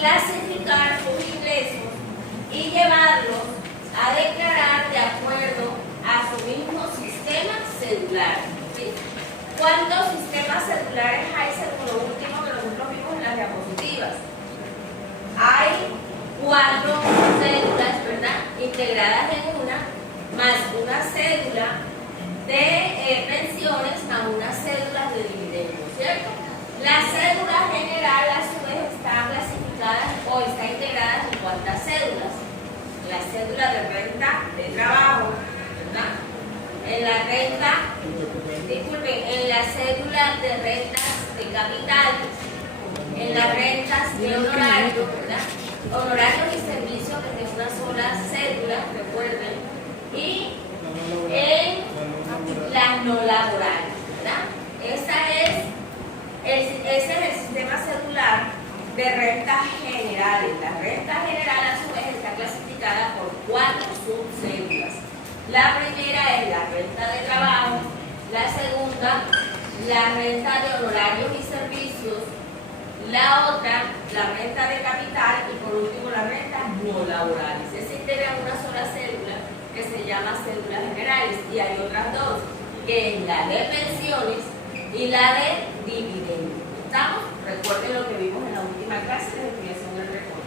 clasificar sus ingresos y llevarlos a declarar de acuerdo a su mismo sistema cedular. ¿Sí? ¿Cuántos sistemas celulares hay según lo último que nosotros vimos en las diapositivas? Hay 4 cédulas, ¿verdad?, integradas en una, más una cédula de pensiones, más una cédula de dividendos, ¿cierto? La cédula general, a su vez, está clasificada o está integrada en cuántas cédulas. La cédula de renta de trabajo, ¿verdad? En la renta, disculpen, en la cédula de rentas de capital, en las rentas de honorarios, ¿verdad? Honorarios y servicios que tienen una sola cédula, recuerden, y en las no laborales, ¿verdad? Ese es el sistema cedular de rentas generales. La renta general, a su vez, está clasificada por 4 subcédulas. La primera es la renta de trabajo, la segunda, la renta de honorarios y servicios, la otra, la renta de capital y por último las rentas no laborales. Se integra en una sola cédula que se llama cédulas generales y hay otras dos, que es la de pensiones y la de dividendos. ¿Estamos? Recuerden lo que vimos en la última clase de definición del recursos.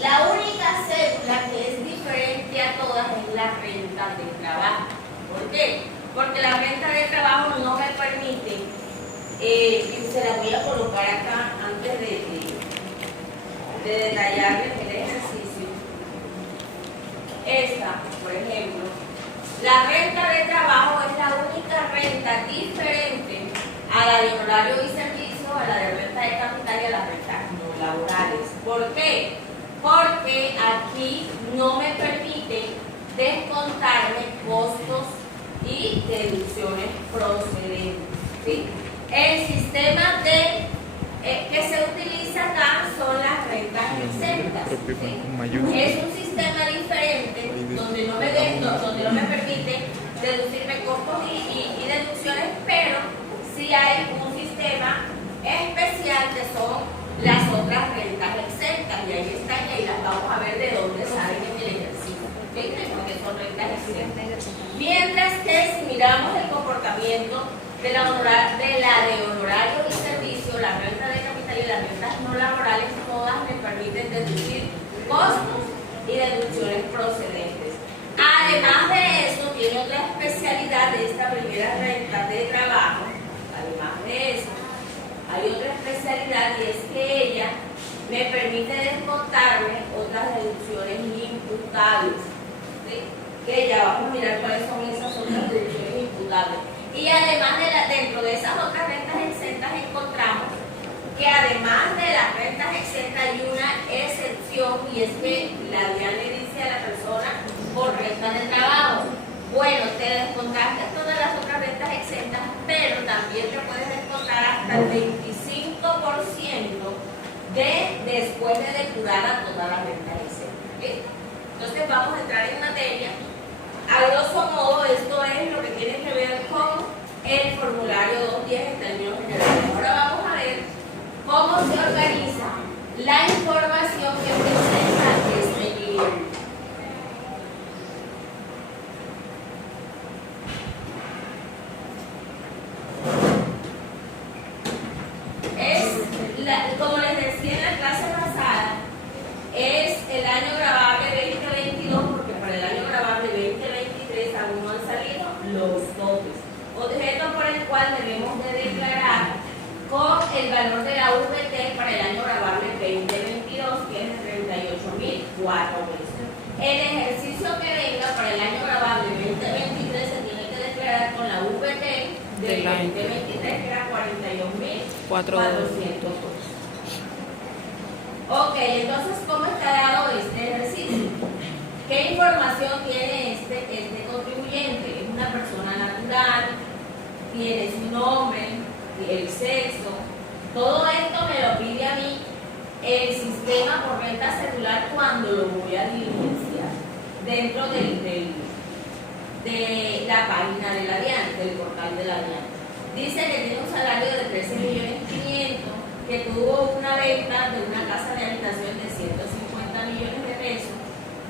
La única cédula que es diferente a todas es la renta de trabajo. ¿Por qué? Porque la renta de trabajo no me permite, y se la voy a colocar acá antes de detallarles el ejercicio. Esta, por ejemplo, la renta de trabajo es la única renta diferente a la de honorario y servicio, a la de renta de capital y a las rentas no laborales. ¿Por qué? Porque aquí no me permite descontarme costos y deducciones procedentes, ¿sí? El sistema que se utiliza acá son las rentas exentas, ¿sí? Es un sistema diferente donde no me permite deducirme costos y deducciones, pero sí hay un sistema especial que son las otras rentas exentas, y ahí están, y ahí las vamos a ver de dónde salen en el ejercicio, ¿sí? Porque son rentas exentas. Mientras que si miramos el comportamiento de la de honorario y servicio, la renta de capital y las rentas no laborales, todas me permiten deducir costos y deducciones procedentes. Además de eso, tiene otra especialidad de esta primera renta de trabajo. Además de eso, hay otra especialidad, y es que ella me permite descontarme otras deducciones imputables, ¿sí? Que ya vamos a mirar cuáles son esas otras deducciones imputables. Y además dentro de esas otras rentas exentas encontramos que además de las rentas exentas hay una excepción, y es que la DIAN le dice a la persona por renta de trabajo: bueno, te descontaste todas las otras rentas exentas, pero también te puedes descontar hasta el 25% después de depurada todas las rentas exentas, ¿sí? Entonces vamos a entrar en materia. A grosso modo, esto es lo que tiene que ver con el formulario 210 en términos generales. Ahora vamos a ver cómo se organiza la información que presenta este cliente. Como les decía en la clase pasada, es el año grabable 2022, porque para el año grabable 2023 aún no han salido los topes. Objeto por el cual debemos de declarar con el valor de la VT para el año grabable 2022, que es de 38.004 pesos. El ejercicio que venga para el año grabable 2023 se tiene que declarar con la VT del 2023, que era 41.400 pesos. Ok, entonces, ¿cómo está dado este ejercicio? ¿Qué información tiene este contribuyente? Es una persona natural, tiene su nombre, el sexo. Todo esto me lo pide a mí el sistema por renta celular cuando lo voy a diligenciar dentro de la página de la DIAN, del portal de la DIAN. Dice que tiene un salario de 13.500.000, que tuvo venta de una casa de habitación de 150 millones de pesos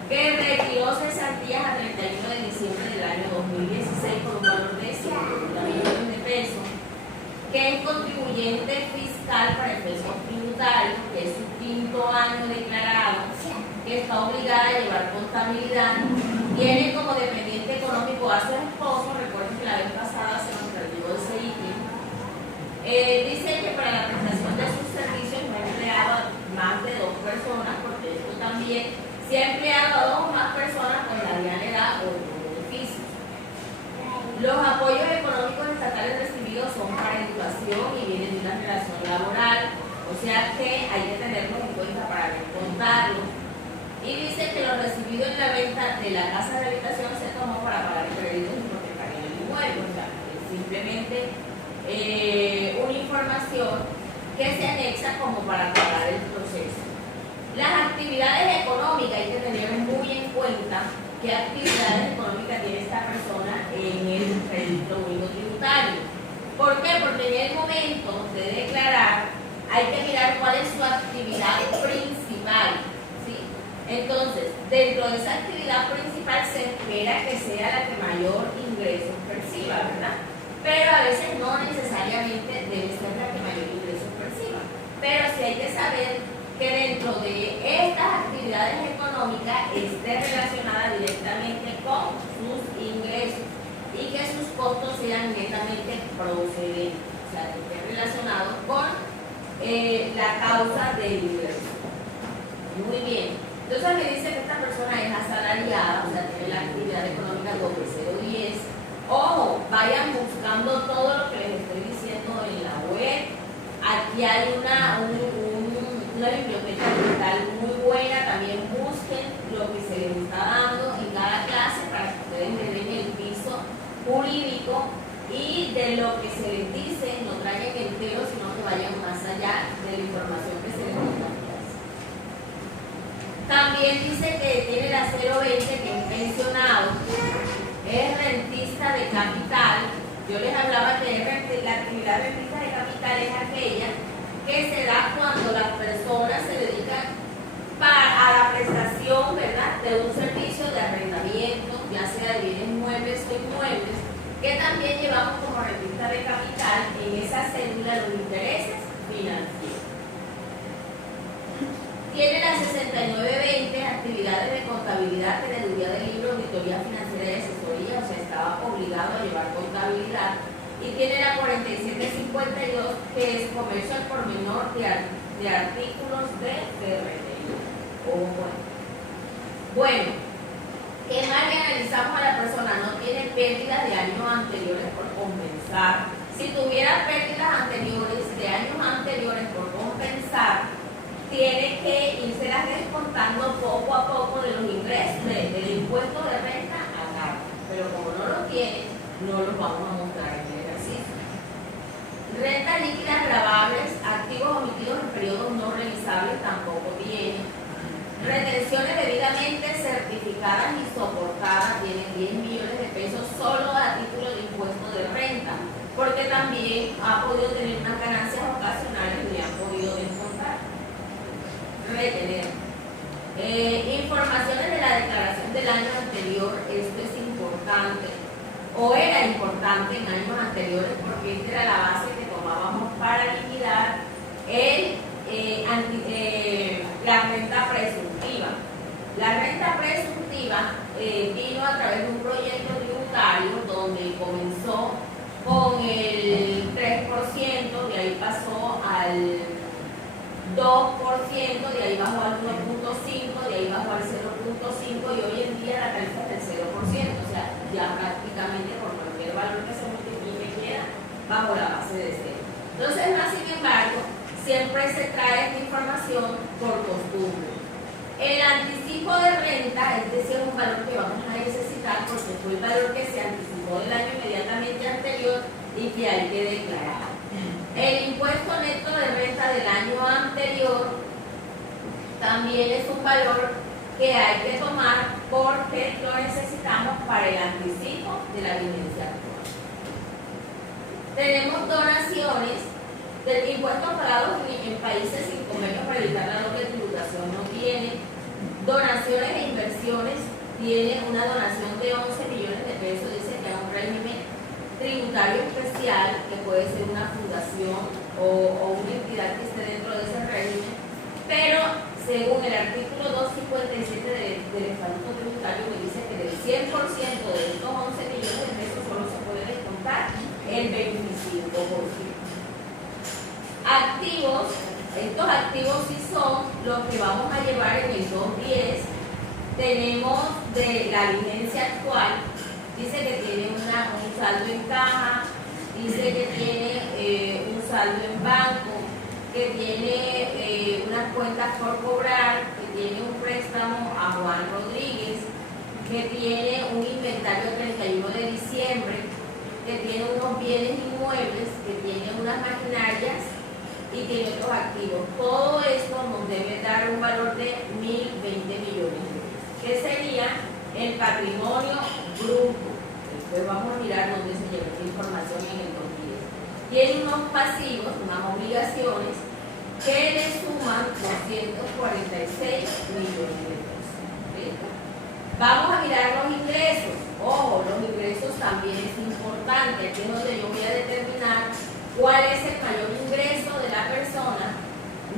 que retiró cesantías a 31 de diciembre del año 2016 por un valor de 150 millones de pesos, que es contribuyente fiscal para efectos tributarios, que es su 5º año declarado, que está obligada a llevar contabilidad, tiene como dependiente económico a su esposo. Recuerden que la vez pasada se nos retiró ese ítem. Dice que para la prestación de sus servicios no ha empleado a más de 2 personas, porque esto también, si ha empleado a 2 o más personas, pues la DIAN le da otros beneficios. Los apoyos económicos estatales recibidos son para educación y vienen de una relación laboral, o sea que hay que tenerlos en cuenta para descontarlos. Y dice que lo recibido en la venta de la casa de habitación se tomó para pagar créditos hipotecarios del inmueble. O sea, es simplemente una información que se anexa como para aclarar el proceso. Las actividades económicas hay que tener muy en cuenta qué actividades económicas tiene esta persona en el registro único tributario. ¿Por qué? Porque en el momento de declarar hay que mirar cuál es su actividad principal. Entonces, dentro de esa actividad principal se espera que sea la que mayor ingresos perciba, ¿verdad? Pero a veces no necesariamente debe ser la que mayor ingresos perciba. Pero sí hay que saber que dentro de estas actividades económicas esté relacionada directamente con sus ingresos y que sus costos sean netamente procedentes, o sea, que esté relacionado con la causa del ingreso. Muy bien. Entonces me dice que esta persona es asalariada, o sea, tiene la actividad económica doble 010. Ojo, vayan buscando todo lo que les estoy diciendo en la web. Aquí hay una biblioteca digital muy buena, también busquen lo que se les está dando en cada clase para que ustedes le den el piso jurídico y de lo que se les dice no traigan entero, sino que vayan más allá de la información que se les da. También dice que tiene la 020, que es pensionado, es rentista de capital. Yo les hablaba que la actividad rentista de capital es aquella que se da cuando las personas se dedican a la prestación, ¿verdad?, de un servicio de arrendamiento, ya sea de bienes muebles o inmuebles, que también llevamos como rentista de capital en esa cédula los intereses financieros. Tiene las 6920, actividades de contabilidad, teneduría de libros, auditoría financiera y asesoría, o sea, estaba obligado a llevar contabilidad. Y tiene la 4752, que es comercio al por menor de artículos de ferretería. Bueno, ¿qué más le analizamos a la persona? No tiene pérdidas de años anteriores por compensar. Si tuviera pérdidas anteriores de años anteriores por compensar, tiene que irselas descontando poco a poco de los ingresos, del impuesto de renta a cargo. Pero como no lo tiene, no los vamos a mostrar en el ejercicio. Rentas líquidas gravables, activos omitidos en periodos no revisables tampoco tiene. Retenciones debidamente certificadas y soportadas tienen 10 millones de pesos solo a título de impuesto de renta, porque también ha podido tener unas ganancias ocasionales y han podido descontar. Retener. Informaciones de la declaración del año anterior, esto es importante, o era importante en años anteriores, porque esta era la base que tomábamos para liquidar la renta presuntiva. La renta presuntiva vino a través de un proyecto tributario donde comenzó con el 3%, de ahí pasó al 2%, de ahí bajó al 1.5%, de ahí bajó al 0.5% y hoy en día la tarifa es del 0%, o sea, ya prácticamente por cualquier valor que se multiplique queda bajo la base de cero. Entonces, más sin embargo, siempre se trae esta información por costumbre. El anticipo de renta, es decir, un valor que vamos a necesitar porque fue el valor que se anticipó del año inmediatamente anterior y que hay que declarar. El impuesto neto de renta del año anterior también es un valor que hay que tomar porque lo necesitamos para el anticipo de la vigencia actual. Tenemos donaciones de impuestos pagados en países sin convenio para evitar la doble tributación. No tiene donaciones e inversiones, tiene una donación de 11 millones de pesos, dice que es un régimen tributario especial, que puede ser una fundación o una entidad que esté dentro de ese régimen, pero según el artículo 257 del Estatuto Tributario, me dice que del 100% de estos 11 millones de pesos solo se puede descontar el 25%. Activos, estos activos sí son los que vamos a llevar en el 210. Tenemos de la vigencia actual, dice que tiene un saldo en caja, dice que tiene un saldo en banco, que tiene unas cuentas por cobrar, que tiene un préstamo a Juan Rodríguez, que tiene un inventario el 31 de diciembre, que tiene unos bienes inmuebles, que tiene unas maquinarias y tiene otros activos. Todo esto nos debe dar un valor de 1.020 millones de pesos, que sería el patrimonio bruto. Después vamos a mirar dónde se lleva esta información en el 2010. Tiene unos pasivos, unas obligaciones, que le suman 246 millones de pesos. ¿Listo? Vamos a mirar los ingresos. Ojo, los ingresos también es importante. Aquí es donde yo voy a determinar cuál es el mayor ingreso de la persona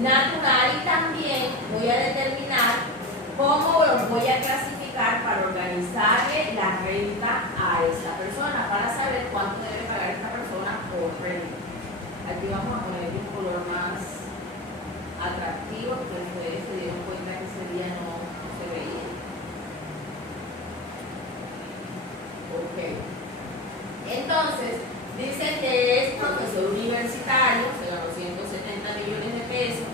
natural y también voy a determinar cómo los voy a clasificar para organizarle la renta a esa persona, para saber cuánto debe pagar esta persona por renta. Aquí vamos a poner un color más atractivo, porque ustedes se dieron cuenta que ese día no se veía. Ok. Entonces, dice que es profesor universitario, se ganó 170 millones de pesos,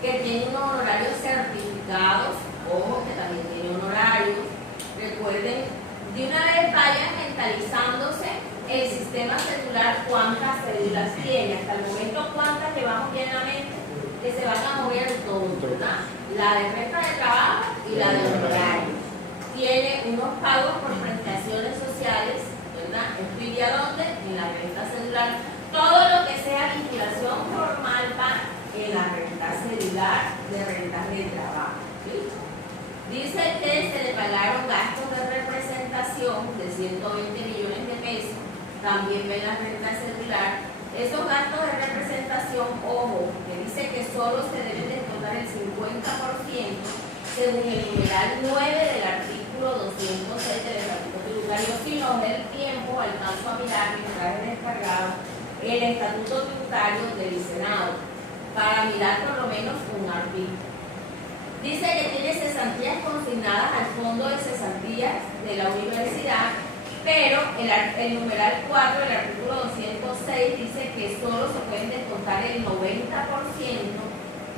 que tiene unos honorarios certificados, ojo que también tiene honorarios. Recuerden, de una vez vayan mentalizándose el sistema celular, cuántas cédulas tiene. Hasta el momento, cuántas llevamos bien en la mente, que se van a mover todos, ¿verdad? La de renta de trabajo y la de honorarios. Tiene unos pagos por prestaciones sociales, ¿verdad? ¿Esto iría dónde? En la renta celular. Todo lo que sea vinculación formal va en la renta celular de rentas de trabajo. ¿Sí? Dice que se le pagaron gastos de representación de 120 millones de pesos. También ven la renta celular. Esos gastos de representación, ojo, que dice que solo se deben descontar el 50% según el numeral 9 del artículo 206 del Estatuto Tributario. Si no del tiempo, alcanzo a mirar mientras he descargado el Estatuto Tributario del Senado para mirar por lo menos un artículo. Dice que tiene cesantías consignadas al fondo de cesantías de la universidad, pero el numeral 4 del artículo 206 dice que solo se pueden descontar el 90%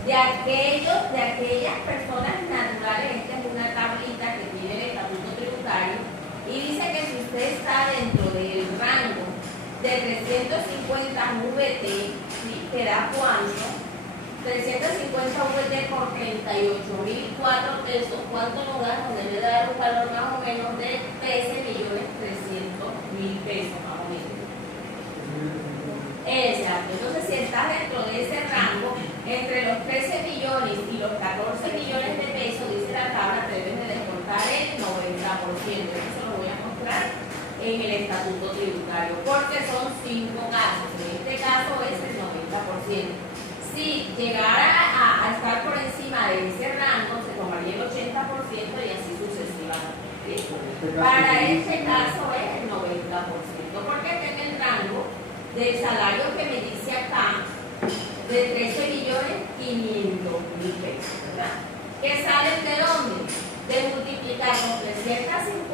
de aquellas personas naturales. Esta es una tablita que tiene el Estatuto Tributario y dice que si usted está dentro del rango de 350 VT, ¿sí? ¿Te da cuánto? 350 VT por 38.004 pesos, ¿cuánto nos da? Nos debe dar un valor más o menos de 13.300.000 pesos, más o menos. Exacto. Entonces, si estás dentro de ese rango, entre los 13 millones y los 14 millones de pesos, dice la tabla, te deben de descontar el 90%. Eso se lo voy a mostrar en el Estatuto Tributario, porque son 5 casos. En este caso es el 90%. Si llegara a estar por encima de ese rango, se tomaría el 80% y así sucesivamente. ¿Sí? Para este caso es el 90%, porque está en el rango del salario que me dice acá de 13.500.000 pesos, ¿verdad? ¿Que salen de dónde? De multiplicar con 350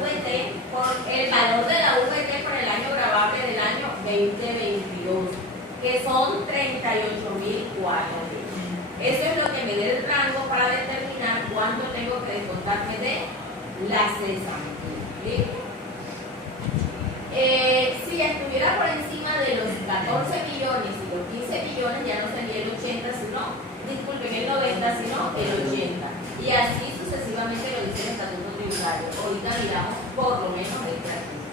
VT por el valor de la VT por el año grabable del año 2022. Que son 38.004 pesos. Eso es lo que me da el rango para determinar cuánto tengo que descontarme de la cesantía. ¿Sí? Si estuviera por encima de los 14 millones y los 15 millones, ya no sería el 80, sino, disculpen, el 90, sino el 80. Y así sucesivamente lo dice el Estatuto Tributario. Ahorita miramos por lo menos el práctico.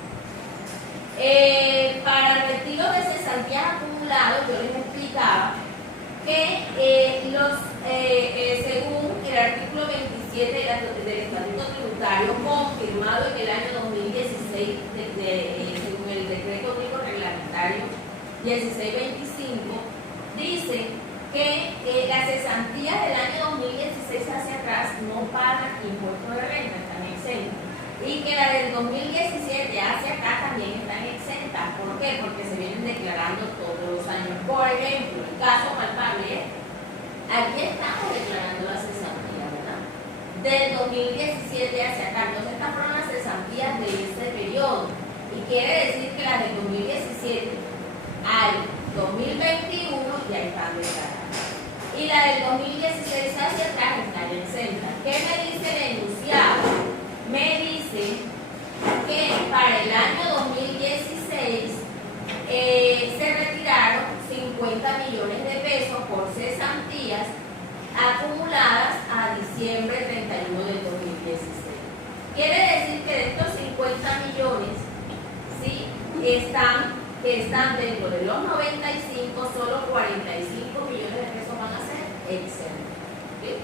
Para retiros de cesantías acumulados, yo les he explicado según el artículo 27 del Estatuto Tributario, confirmado en el año 2016 según el Decreto Único Reglamentario 1625, dice que las cesantías del año 2016 hacia atrás no pagan impuesto de renta, están exentas. Y que las del 2017 hacia acá también están exentas. ¿Por qué? Porque se vienen declarando todos los años. Por ejemplo, el caso palpable, aquí estamos declarando las cesantías, ¿verdad? Del 2017 hacia acá. Entonces, estas fueron las cesantías de ese periodo. Y quiere decir que las del 2017 al 2021 ya están declaradas. Y la del 2016 hacia atrás están exentas. ¿Qué me dice el enunciado? Me dice que para el año 2016 se retiraron 50 millones de pesos por cesantías acumuladas a diciembre 31 del 2016. Quiere decir que de estos 50 millones, ¿sí?, están dentro de los 95, solo 45 millones de pesos van a ser exentos. ¿Sí?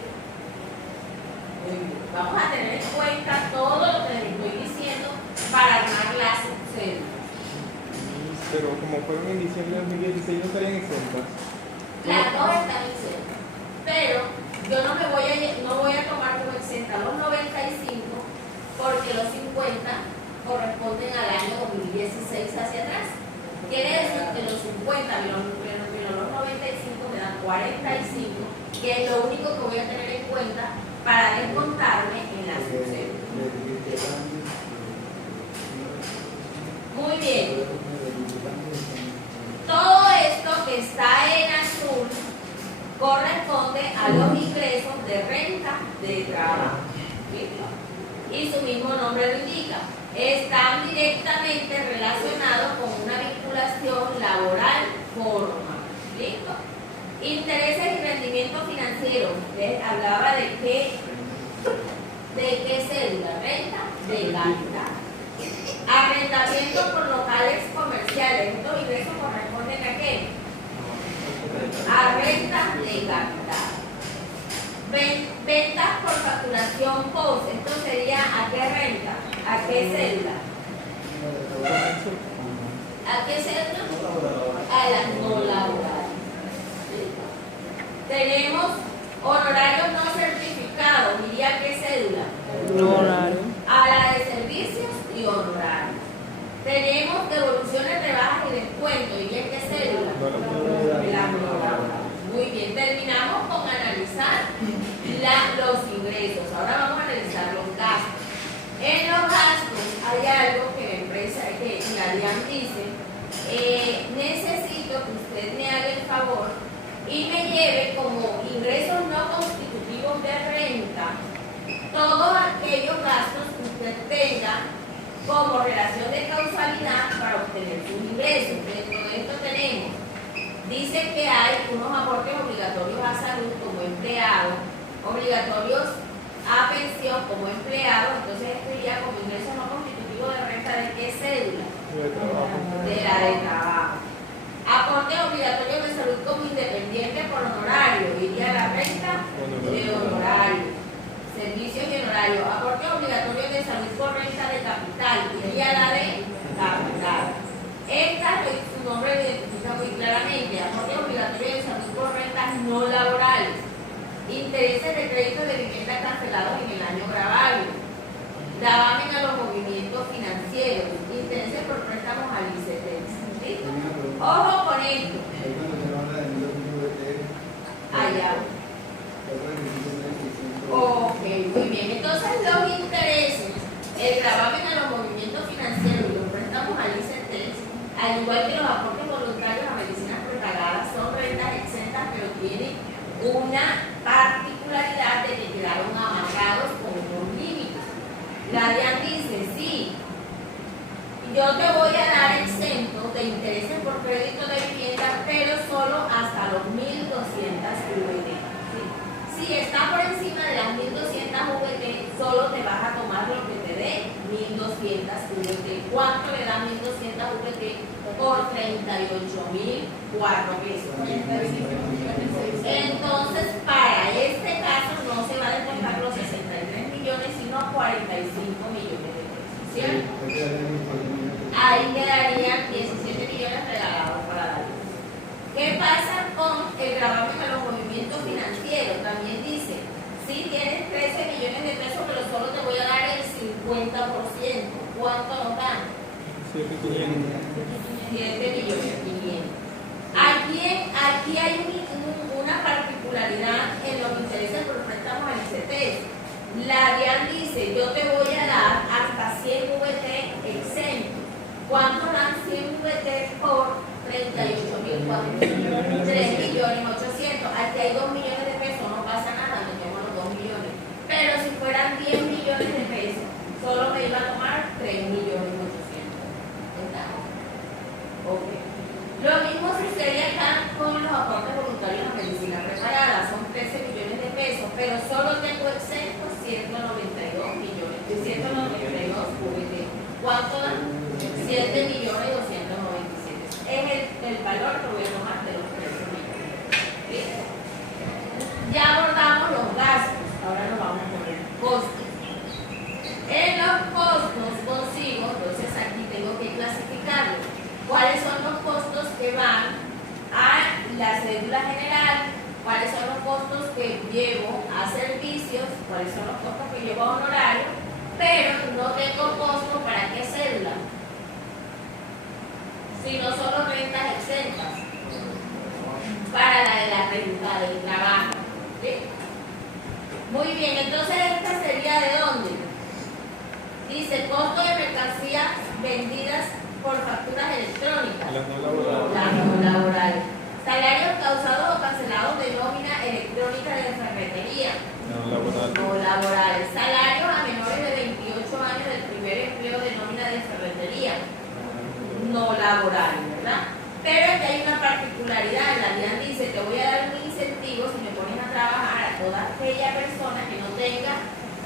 Vamos a tener en cuenta todo lo que les estoy diciendo para armar las cédulas. Pero como fueron en diciembre de 2016, ¿no estarían exentas? Las dos están exentas, pero yo no voy a tomar como exenta los 95 porque los 50 corresponden al año 2016 hacia atrás. Quiere decir que los 50 menos los 95 me dan 45, que es lo único que voy a tener en cuenta para descontarme en la subcédula. Muy bien. Todo esto que está en azul corresponde a los ingresos de renta de trabajo. ¿Listo? Y su mismo nombre lo indica. Están directamente relacionados con una vinculación laboral formal. ¿Listo? Intereses y rendimiento financiero. Les hablaba de qué cédula, renta de capital. Arrendamiento por locales comerciales. Estos ingresos corresponden a qué? A renta de capital. Ventas por facturación post. Esto sería ¿a qué renta? ¿A qué cédula? ¿A qué cédula? A las no laborales. Tenemos honorarios no certificados. ¿Diría qué cédula? Honorario. A la de servicios y honorarios. Tenemos devoluciones, rebajas y descuentos. ¿Diría qué cédula? La no laboral. Muy bien, terminamos con analizar los ingresos. Ahora vamos a analizar los gastos. En los gastos hay algo que la empresa, que la DIAN dice, necesito que usted me haga el favor y me lleve como ingresos no constitutivos de renta todos aquellos gastos que usted tenga como relación de causalidad para obtener sus ingresos. Dentro de esto tenemos, dice que hay unos aportes obligatorios a salud como empleado, obligatorios a pensión como empleado. Entonces esto iría como ingresos no constitutivos de renta. ¿De qué cédula? De la de trabajo. Aporte obligatorio de salud como independiente por honorario, iría la renta de honorario. Servicios y honorario. Aporte obligatorio de salud por renta de capital, iría la de capital. Esta, su nombre lo identifica muy claramente. Aporte obligatorio de salud por rentas no laborales. Intereses de crédito de vivienda cancelados en el año gravario. Gravamen a los movimientos financieros. Intereses por préstamos al ICT. ¿Listo? Ojo con esto. Allá. Ok, muy bien. Entonces los intereses, el gravamen a los movimientos financieros y los préstamos al ICT, al igual que los aportes voluntarios a medicinas prepagadas, son rentas exentas, pero tienen una particularidad de que quedaron amarrados con unos límites. La DIAN dice, sí, yo te voy a dar exento de intereses por crédito de vivienda, pero solo hasta los 1.200 VT. ¿Sí? Si está por encima de las 1.200 VT, solo te vas a tomar lo que te dé 1.200 VT. ¿Cuánto le da 1.200 VT? Por 38.004 pesos. financiero también dice, si tienes 13 millones de pesos, pero solo te voy a dar el 50%. ¿Cuánto nos dan? 7.500. 7.500.000. Aquí hay una particularidad en los intereses por préstamos al ICT. La DIAN dice, yo te voy a dar hasta 100 VT exento. ¿Cuánto dan 100 VT por 38.000? 3.800.000. Aquí hay 2 millones de pesos, no pasa nada, metemos los 2 millones. Pero si fueran 10 millones de pesos, solo me iba a tomar 3.800.000. Ok. Lo mismo sucede acá con los aportes voluntarios a medicina preparada, son 13 millones de pesos, pero solo tengo exento 192 millones, 192 VT. ¿Cuánto da? 7.297.000. Es el valor que voy a tomar de los 13 millones. ¿Listo? Ya abordamos los gastos, ahora nos vamos a poner costos. En los costos consigo, entonces aquí tengo que clasificarlo. ¿Cuáles son los costos que van a la cédula general? ¿Cuáles son los costos que llevo a servicios? ¿Cuáles son los costos que llevo a honorario? Pero no tengo costo para qué cédula, sino solo rentas exentas para la de la renta del trabajo. ¿Sí? Muy bien, entonces esta sería ¿de dónde? Dice costo de mercancías vendidas por facturas electrónicas. Las no laborales. Las no laborales. Salarios causados o cancelados de nómina electrónica de ferretería. No laborales. No laborales. Salarios a menores de 28 años del primer empleo de nómina de ferretería. No laborales, ¿verdad? Pero aquí hay una particularidad. La DIAN dice, te voy a dar un incentivo si me pones a trabajar a toda aquella persona que no tenga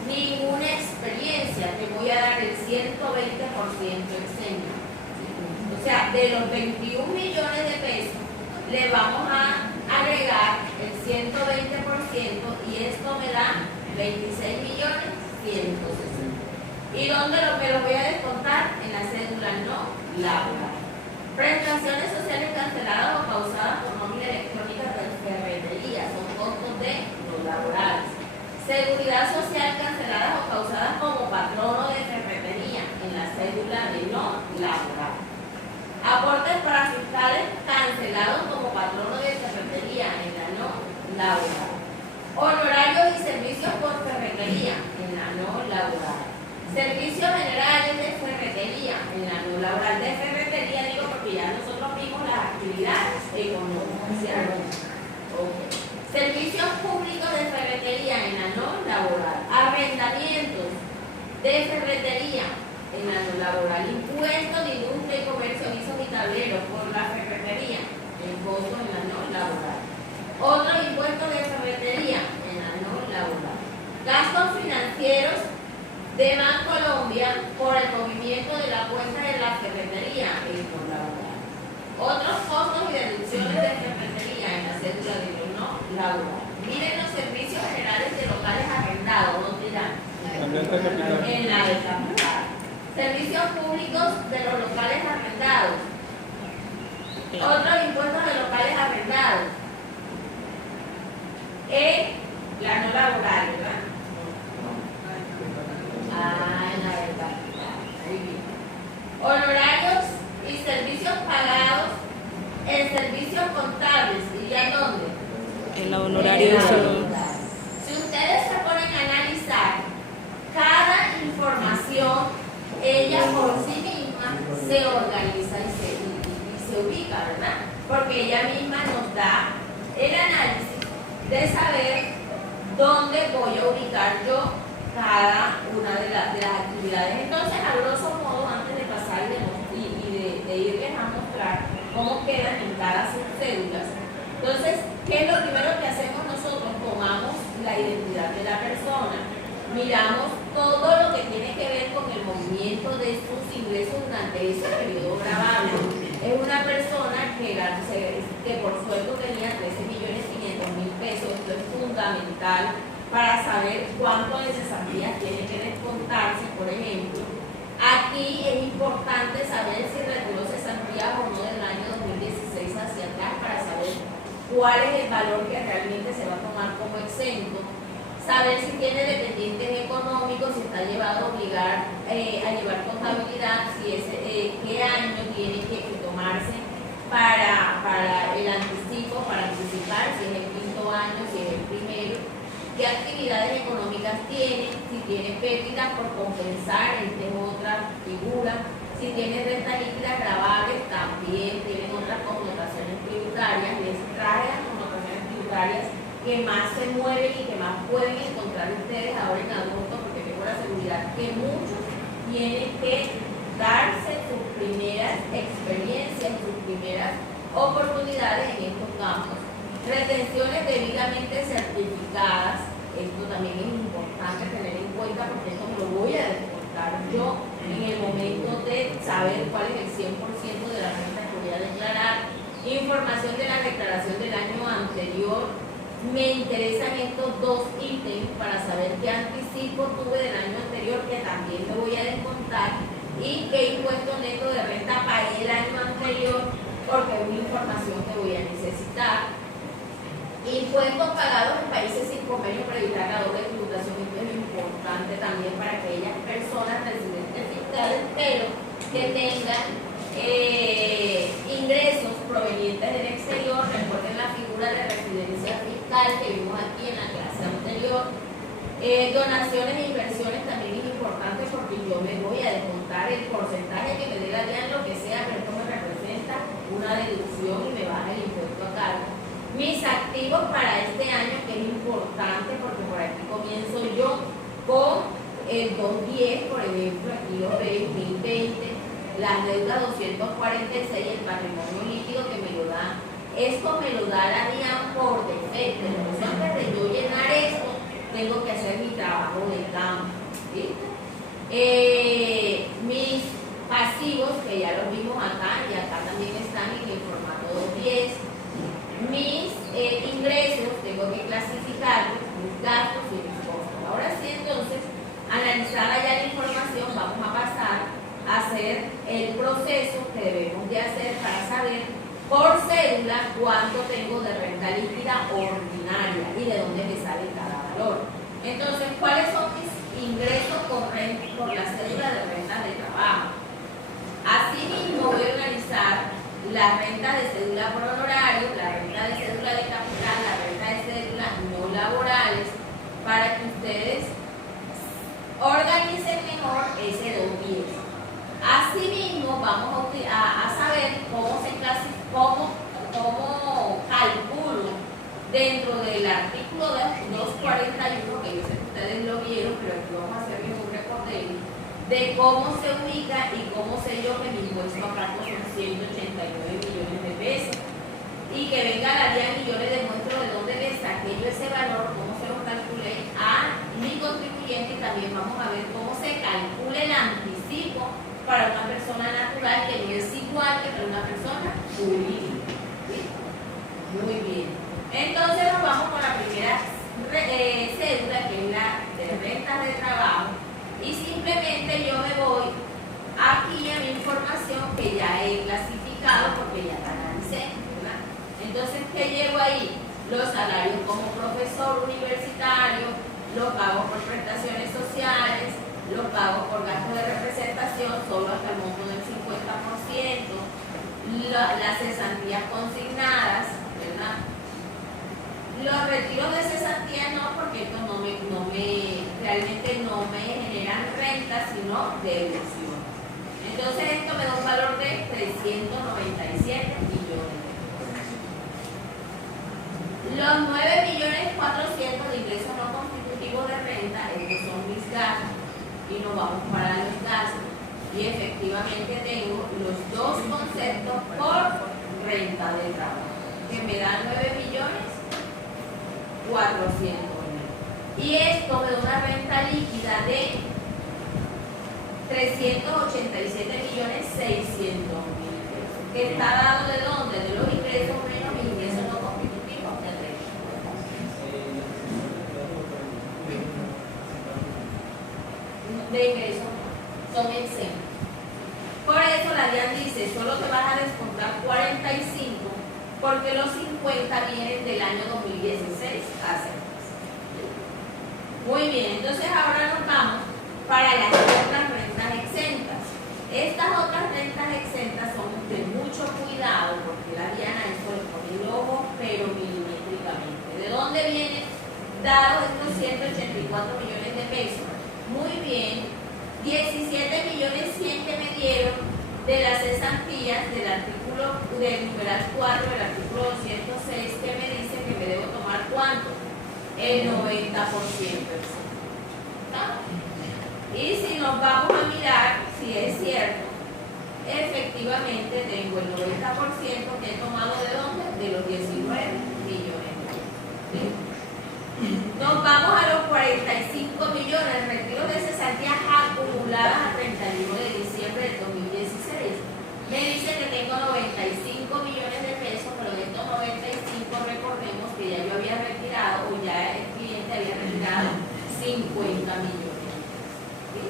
ninguna experiencia. Te voy a dar el 120% exento. O sea, de los 21 millones de pesos, le vamos a agregar el 120% y esto me da 26.160.000. ¿Y dónde me lo voy a descontar? En la cédula no laboral. Prestaciones sociales canceladas o causadas por nómina electrónica de ferretería, son costos de no laborales. Seguridad social canceladas o causadas como patrono de ferretería, en la cédula de no laboral. Aportes para fiscales cancelados como patrono de ferretería en la no laboral. Honorarios y servicios por ferretería en la no laboral. Servicios generales de ferretería en la no laboral. De ferretería digo porque ya nosotros vimos las actividades económicas, ¿cierto? Okay. Servicios públicos de ferretería en la no laboral. Arrendamientos de ferretería en la no laboral. Impuestos de industria y comercio, avisos y tableros por la ferretería, impuestos en la no laboral. Otros impuestos de ferretería en la no laboral. Gastos financieros de Bancolombia por el movimiento de la cuenta de la ferretería en no laboral. Otros costos y deducciones de ferretería en la cédula de no laboral. Miren los servicios generales de locales arrendados, ¿dónde dan? En la de capital. Servicios públicos de los locales arrendados. Otros impuestos de locales arrendados. En la no laboral, ¿verdad? En la de capital. Muy bien. Honorarios y servicios pagados en servicios contables. ¿Y ya dónde? En la honorario solo. Si ustedes se ponen a analizar cada información, ella por sí misma se organiza y se ubica, ¿verdad? Porque ella misma nos da el análisis de saber dónde voy a ubicar yo cada una de las actividades. Entonces, a grosso modo, antes de pasar y de irles a mostrar cómo quedan en cada cédulas, entonces, ¿qué es lo primero que hacemos nosotros? Tomamos la identidad de la persona, miramos todo lo que tiene que ver con el movimiento de sus ingresos durante ese periodo grabable. Es una persona que por sueldo tenía 13.500.000 pesos. Esto es fundamental para saber cuánto de cesantías tiene que descontarse, por ejemplo. Aquí es importante saber si retiró cesantías o no del año 2016 hacia atrás para saber cuál es el valor que realmente se va a tomar saber si tiene dependientes económicos, si está llevado a obligar a llevar contabilidad, si es, qué año tiene que tomarse para el anticipo, para anticipar, si es el quinto año, si es el primero, qué actividades económicas tiene, si tiene pérdidas por compensar, esta es otra figura, si tiene rentas líquidas grabables, también tienen otras connotaciones tributarias, les trae las connotaciones tributarias que más se mueven y que más pueden encontrar ustedes ahora en adultos, porque tengo la seguridad que muchos tienen que darse sus primeras experiencias, sus primeras oportunidades en estos campos. Retenciones debidamente certificadas, esto también es importante tener en cuenta porque esto me lo voy a descontar yo en el momento de saber cuál es el 100% de la renta que voy a declarar. Información de la declaración del año anterior. Me interesan estos dos ítems para saber qué anticipo tuve del año anterior, que también me voy a descontar, y qué impuesto neto de renta pagué el año anterior, porque es una información que voy a necesitar. Impuestos pagados en países sin convenio para evitar la doble tributación. Esto es importante también para aquellas personas residentes fiscales, pero que tengan ingresos provenientes del exterior. Recuerden la figura de residencia fiscal que vimos aquí en la clase anterior. Donaciones e inversiones también es importante porque yo me voy a descontar el porcentaje que me dé la DIAN, lo que sea, pero esto me representa una deducción y me baja el impuesto a cargo. Mis activos para este año, que es importante porque por aquí comienzo yo con el 210, por ejemplo, aquí lo veis, 1020, las deudas 246, el patrimonio líquido que me lo da. Esto me lo da la DIAN por defecto. Entonces, antes de yo llenar esto, tengo que hacer mi trabajo de campo. ¿Sí? Mis pasivos, que ya los vimos acá, y acá también están en el formato 210. Mis ingresos, tengo que clasificarlos, mis gastos y mis costos. Ahora sí, entonces, analizada ya la información, vamos a pasar a hacer el proceso que debemos de hacer para saber por cédula cuánto tengo de renta líquida ordinaria y de dónde me sale cada valor. Entonces, ¿cuáles son mis ingresos corrientes por la cédula de renta de trabajo? Asimismo, voy a analizar la renta de cédula por honorario, la renta de cédula de capital, la renta de cédula no laborales, para que ustedes organicen mejor ese 210. Asimismo, vamos a saber cómo se clasifica, cómo calculo dentro del artículo 241, que yo sé que ustedes lo vieron, pero aquí vamos a hacer un recorderis de cómo se ubica y cómo sé yo que mi impuesto a cargo son 189 millones de pesos. Y que venga la DIAN y yo le demuestro de dónde le saqué yo ese valor, cómo se lo calculé a mi contribuyente, y también vamos a ver cómo se calcula el anticipo para una persona natural, que no es igual que para una persona jurídica. ¿Sí? Muy bien. Entonces nos vamos con la primera cédula, que es la de rentas de trabajo. Y simplemente yo me voy aquí a mi información que ya he clasificado porque ya la analicé, ¿verdad? Entonces, ¿qué llevo ahí? Los salarios como profesor universitario, los pagos por prestaciones sociales, los pagos por gastos de representación, solo hasta el monto del 50%, las cesantías consignadas, ¿verdad? Los retiros de cesantía no, porque estos realmente no me generan renta, sino deducción. Entonces esto me da un valor de 397 millones. Los 9.400.000 de ingresos no constitutivos de renta, estos son mis gastos, y nos vamos para los gastos. Y efectivamente tengo los dos conceptos por renta de trabajo, que me dan 9.400.000. Y esto me da una renta líquida de 387.600.000 pesos, que está dado de dónde, de los ingresos menos mis ingresos no constitutivos de renta. De ingresos son exentos. Por eso la DIAN dice, solo te vas a descontar 45, porque los 50 vienen del año 2016 hacia atrás. Muy bien, entonces ahora nos vamos para las otras rentas exentas. Estas otras rentas exentas son de mucho cuidado porque la Diana esto le pone el ojo, pero milimétricamente. ¿De dónde vienen dados estos 184 millones de pesos? Muy bien, 17 millones 100 que me dieron de las cesantías del artículo del numeral 4 del artículo 206 que me dice que me debo tomar ¿cuánto? El 90%. ¿Está? Y si nos vamos a mirar si es cierto, efectivamente tengo el 90% que he tomado ¿de dónde? De los 19 millones. ¿Sí? Nos vamos a los 45 millones, retiros de cesantías acumuladas a 31 de diciembre del 2016. Me dice que tengo 95 millones de pesos, pero de estos 95 recordemos que ya yo había retirado, o ya el cliente había retirado 50 millones. ¿Sí?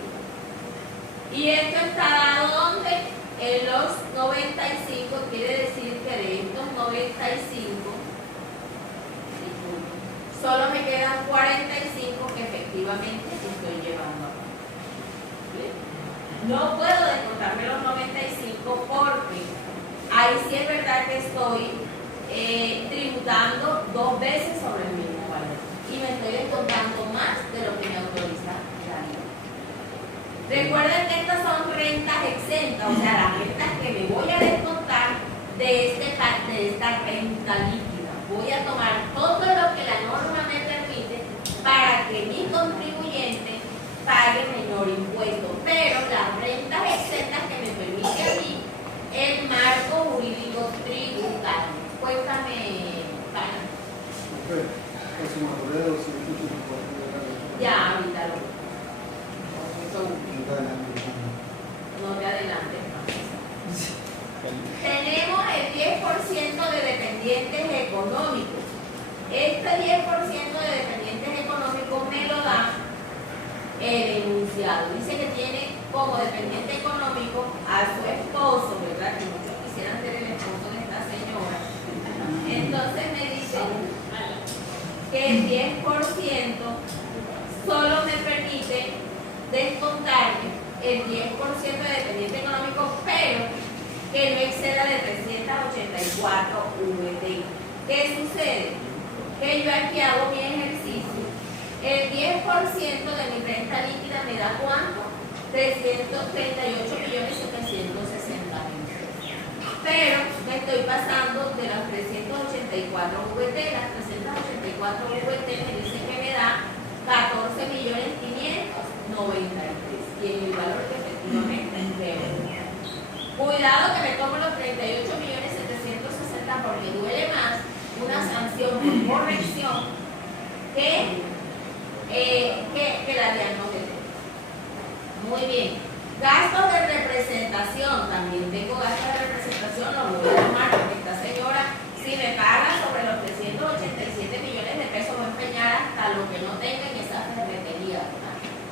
Y esto está dado ¿dónde? En los 95, quiere decir que de estos 95, solo me quedan 45 que efectivamente estoy llevando a cabo. ¿Sí? No puedo descontarme los 95 porque ahí sí es verdad que estoy tributando 2 veces sobre el mismo valor y me estoy descontando más de lo que me autoriza la ley. Recuerden que estas son rentas exentas, o sea, las rentas que me voy a descontar de esta renta líquida. Voy a tomar todo lo que la norma me permite para que mi contribuyente pague menor impuesto, pero las rentas exentas que me permite a mí el marco jurídico tributario. Cuéntame, Ana. La sumatoria de 284 Ya, ahorita lo. No te adelantes más. Tenemos el 10% de dependientes económicos. Este 10% de dependientes económicos me lo da el enunciado. Dice que tiene como dependiente económico a su esposo, ¿verdad? Que muchos quisieran ser el esposo de esta señora. Entonces me dice que el 10% solo me permite descontarme el 10% de dependiente económico, pero que no exceda de 384 VT. ¿Qué sucede? Que yo aquí hago mi ejercicio. El 10% de mi renta líquida me da ¿cuánto? 338.760.000. Pero me estoy pasando de las 384 VT. Las 384 VT me dicen que me da 14.593.000 y en el valor que efectivamente veo. Cuidado que me tomo los 38.760.000 porque duele más una sanción por corrección que la diagnóstica. Muy bien. Gastos de representación. También tengo gastos de representación. Lo voy a tomar porque esta señora, si me paga sobre los 387 millones de pesos, voy a empeñar hasta lo que no tenga en esa ferretería.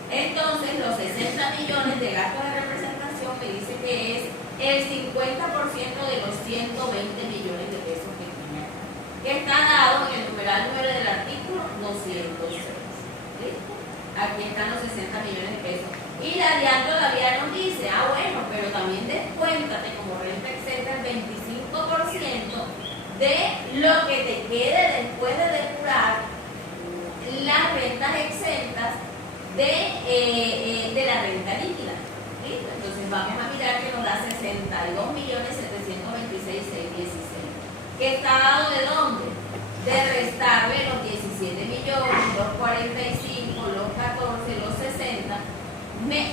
Entonces, los 60 millones de gastos de representación me dice que es el 50% de los 120 millones de pesos que tiene, que está dado en el numeral 9 del artículo 206. ¿Listo? Aquí están los 60 millones de pesos. Y la DIAN todavía nos dice, bueno, pero también descuéntate como renta exenta el 25% de lo que te quede después de depurar las rentas exentas de la renta líquida. ¿Listo? Entonces vamos a mirar que nos da 62.726.616. ¿Que está dado de dónde? De restarle los 17 millones, los 45, los 14, los 60,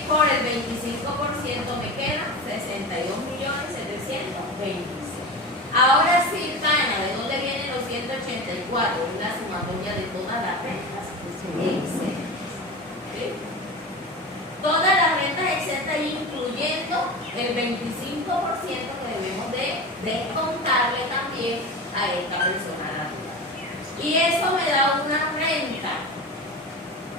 por el 25% me quedan 62.726.000. Ahora sí, Tana, ¿de dónde vienen los 184? Es la sumatoria de todas las rentas exentas. ¿Sí? Todas las rentas exentas, incluyendo el 25% que debemos de descontarle también a esta persona natural. Y eso me da una renta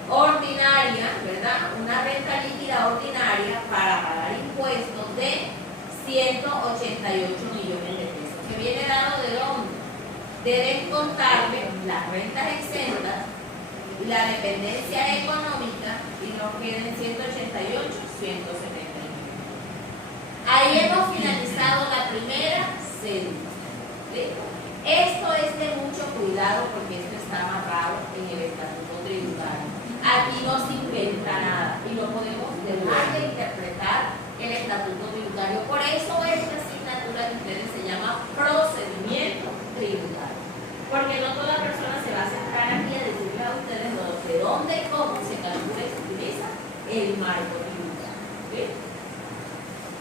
ordinaria, ¿verdad? Una renta líquida ordinaria para pagar impuestos de 188 millones de pesos. ¿Que viene dado de dónde? De descontarme las rentas exentas, la dependencia económica y nos queden 188, 171. Ahí hemos finalizado la primera cédula. ¿Listo? Esto es de mucho cuidado porque esto está amarrado en el estatuto tributario. Aquí no se inventa nada y no podemos dejar de interpretar el estatuto tributario. Por eso esta asignatura de ustedes se llama procedimiento tributario. Porque no toda persona se va a sentar aquí a decirle a ustedes de dónde y cómo se calcula y se utiliza el marco tributario. ¿Sí?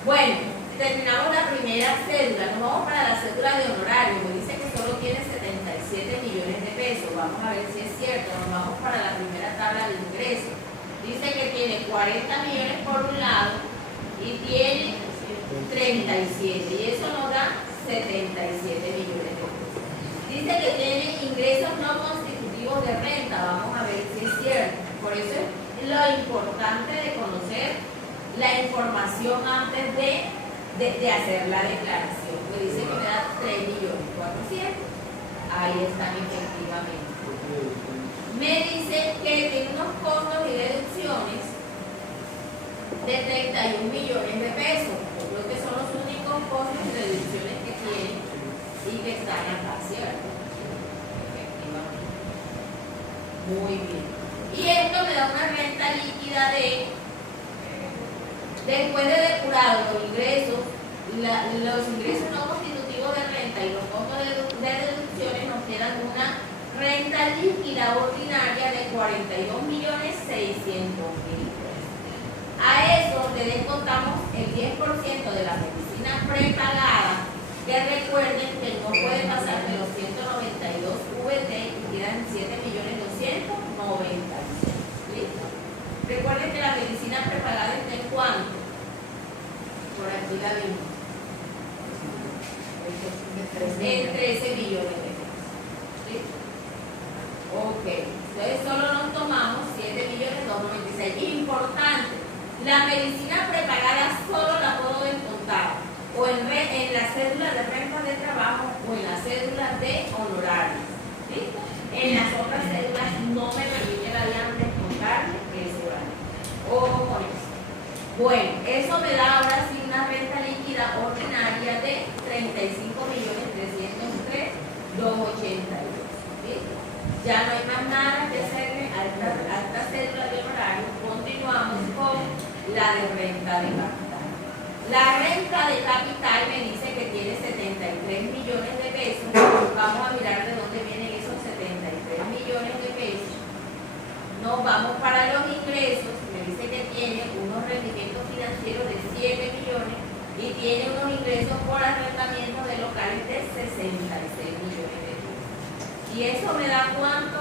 Bueno, terminamos la primera cédula. Nos vamos para la cédula de honorario. Me dice que solo tiene 77 millones de pesos. Vamos a ver si es cierto. Nos vamos para la primera tabla de ingresos. Dice que tiene 40 millones por un lado y tiene 37. Y eso nos da 77 millones de pesos. Dice que tiene ingresos no constitutivos de renta. Vamos a ver si es cierto. Por eso es lo importante de conocer la información antes de hacer la declaración. Me dice que me da 3.400.000. Ahí están efectivamente. Me dice que tiene unos costos y deducciones de 31 millones de pesos. Yo creo que son los únicos costos y deducciones que tiene y que están acá, ¿cierto? Efectivamente. Muy bien. Y esto me da una renta líquida de, después de depurar los ingresos no constitutivos de renta y los costos de deducciones, nos quedan una renta líquida ordinaria de 42.600.000 pesos. A eso le descontamos el 10% de la medicina prepagada, que recuerden que no puede pasar de los 192 VT y quedan 7.290.000. ¿Listo? Recuerden que la medicina prepagada está en cuánto. Por aquí la vimos. En 13 millones de pesos. ¿Listo? Ok. Entonces solo nos tomamos 7.296.000. Importante. La medicina prepagada solo la puedo descontar o en la cédula de renta de trabajo o en la cédula de honorarios. ¿Listo? En las otras cédulas no me permite la DIAN descontarme ese valor. Ojo con eso. Bueno, eso me da ahora sí una renta líquida ordinaria de 35.303.282. ¿Listo? Ya no hay más nada que hacerle a esta cédula de honorario. Continuamos con la de renta de capital. La renta de capital me dice que tiene 73 millones de pesos. Vamos a mirar de dónde vienen esos 73 millones de pesos. Nos vamos para los ingresos. Me dice que tiene unos rendimientos financieros de 7 millones y tiene unos ingresos por arrendamiento de locales de 66 millones de pesos. ¿Y eso me da cuánto?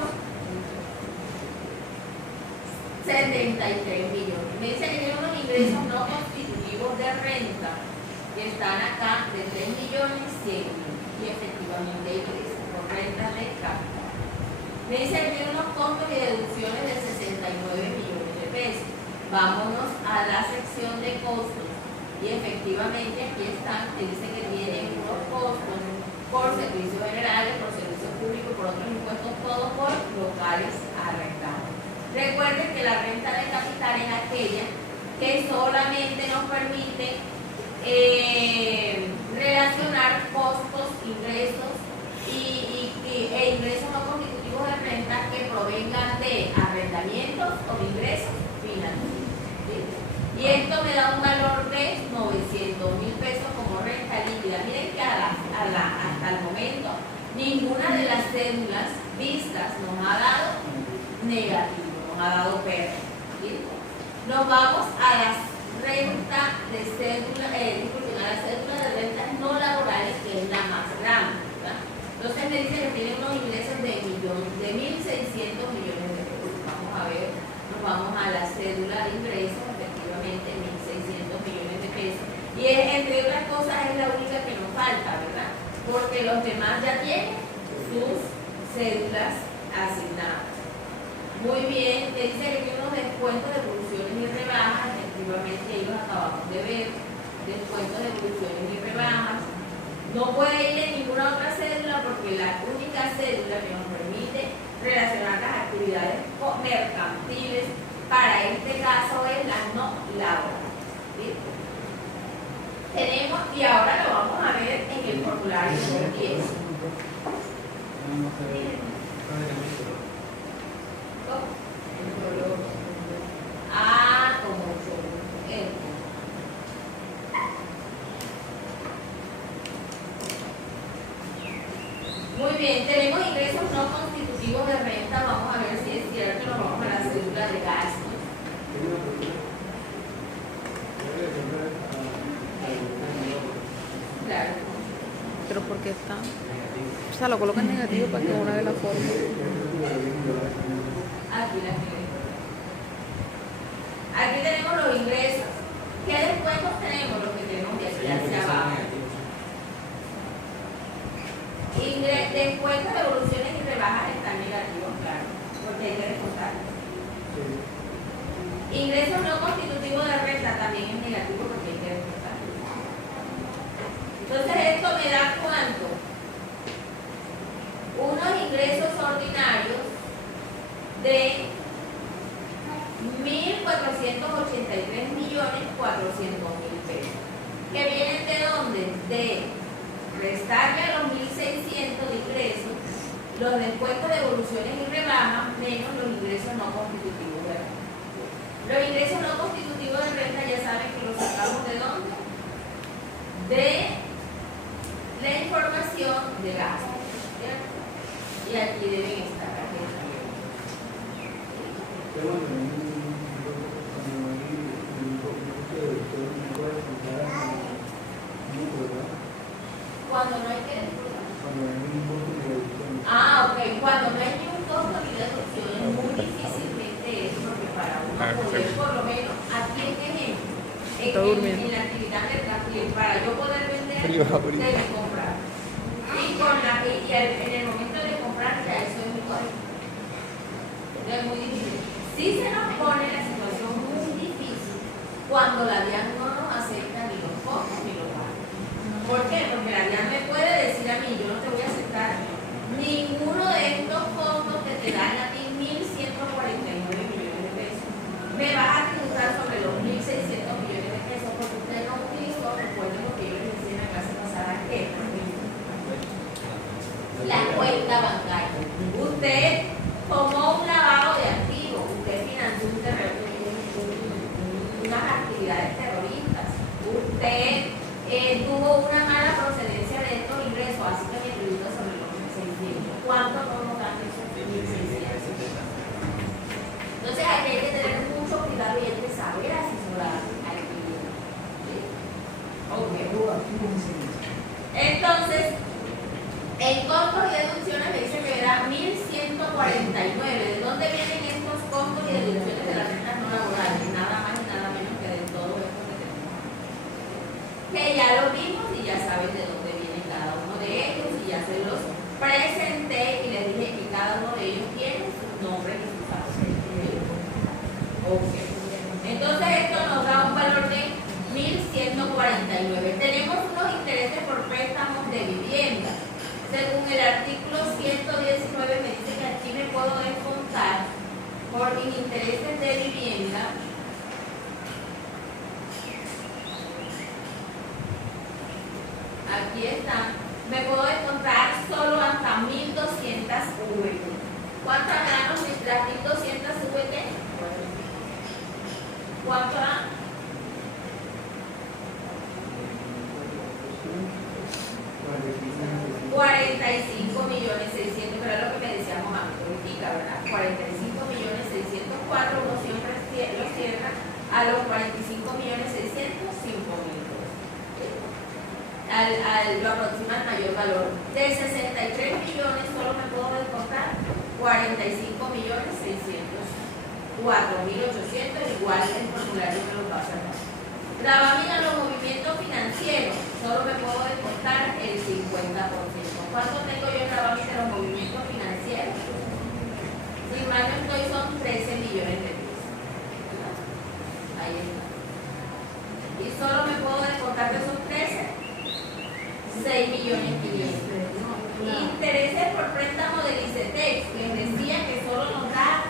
73 millones. Me dice que tiene unos ingresos no constitutivos de renta que están acá de 3.100.000 y efectivamente ingresos por renta de capital. Me dice que tiene unos costos y deducciones de 69 millones de pesos. Vámonos a la sección de costos y efectivamente aquí están. Me dice que tiene unos costos por servicios generales, por servicios públicos, por otros impuestos, todos por locales arrendados. Recuerden que la renta de capital es aquella que solamente nos permite relacionar costos, ingresos e ingresos no constitutivos de renta que provengan de arrendamientos o de ingresos financieros. ¿Sí? Y esto me da un valor de 900.000 pesos como renta líquida. Miren que hasta el momento ninguna de las cédulas vistas nos ha dado negativo. Ha dado pérdida. Nos vamos a la renta de cédula, a la cédula de rentas no laborales, que es la más grande, ¿verdad? Entonces me dice que tiene unos ingresos de 1.600 millones de pesos. Vamos a ver, nos vamos a la cédula de ingresos, efectivamente 1.600 millones de pesos. Y entre otras cosas es la única que nos falta, ¿verdad? Porque los demás ya tienen sus cédulas asignadas. Muy bien, me dice que tiene unos descuentos de evoluciones y rebajas, efectivamente ahí los acabamos de ver, descuentos de evoluciones y rebajas. No puede ir en ninguna otra cédula porque la única cédula que nos permite relacionar las actividades actividades mercantiles, para este caso es las no laborales. ¿Sí? Tenemos, y ahora lo vamos a ver en el formulario 10. Ah, como yo. Muy bien, tenemos ingresos no constitutivos de renta. Vamos a ver si es cierto. Nos vamos a la cédula de gastos. Claro. Pero porque está. O sea, lo coloca en negativo para que una de las formas. Aquí la tienen. Aquí tenemos los ingresos. ¿Qué descuentos tenemos? Los que tenemos de aquí hacia abajo. Descuentos de evoluciones y rebajas están negativos, claro, porque hay que descontar. Ingresos no constitutivos de renta también es negativo porque hay que descontar. Entonces esto me da ¿cuánto? Unos ingresos ordinarios de 1.483.400.000 pesos. ¿Que vienen de dónde? De restarle a los 1.600 de ingresos, los descuentos de evoluciones y rebajas, menos los ingresos no constitutivos de renta. Los ingresos no constitutivos de renta ya saben que los sacamos de dónde? De la información de gastos, ¿cierto? Y aquí deben estar. Aquí están. Cuando no hay que descontar. Ah, ok. Cuando no hay ni un costo ni deducción, es muy difícilmente eso, porque para uno poder, por lo menos, aquí en ejemplo, en la actividad mercantil, para yo poder vender, debe comprar. En el momento de comprar, ya eso es muy correcto. Es muy difícil. Sí se nos pone la situación muy difícil cuando la DIAN no nos acepta ni los costos ni los pagos. ¿Por qué? Porque la DIAN me puede decir a mí, yo no te voy a aceptar ninguno de estos costos que te dan a ti 1.149 millones de pesos. Me vas a tributar sobre los 1.600 millones de pesos porque usted no utilizó, recuerden lo que yo les decía en la clase pasada, que la cuenta bancaria. Usted tomó un lavado de activos, usted financió unas actividades terroristas, usted tuvo una mala procedencia de estos ingresos, así que me tributo sobre los 1.600. ¿Cuánto no nos dan esos 1.600? Entonces aquí hay que tener mucho cuidado y hay que saber asesorar al cliente. ¿Sí? Okay. Entonces, en costos y deducciones me dice que era 1.149. ¿De dónde vienen estos costos y deducciones de las rentas no laborales? Nada más y nada menos que de todo esto que tenemos. Que ya lo vimos y ya saben de dónde vienen cada uno de ellos y ya se los presenté y les dije que cada uno de ellos tiene sus nombres y sus apellidos. Okay. Entonces esto nos da un valor de 1.149. Tenemos unos intereses por préstamos de vivienda. Según el artículo 119 me dice que aquí me puedo descontar por mis intereses de vivienda aquí está, me puedo descontar solo hasta 1.200 VT. ¿Cuántas dan las 1.200 VT? ¿Cuánto dan? 45.600.000, pero es lo que me decíamos antes, política, ¿verdad? 45.604.000, uno siempre lo cierra a los 45.605.000. Lo aproxima el mayor valor. De 63 millones solo me puedo descontar 45.604.800, igual el formulario me lo pasa acá. Gravamen a los movimientos financieros, solo me puedo descontar el 50%. ¿Cuánto tengo yo en gravamen de los movimientos financieros? Si mal no estoy, son 13 millones de pesos. Ahí está. Y solo me puedo descontar de esos 13, 6.500.000. Intereses por préstamo del ICETEX, les decía que solo nos da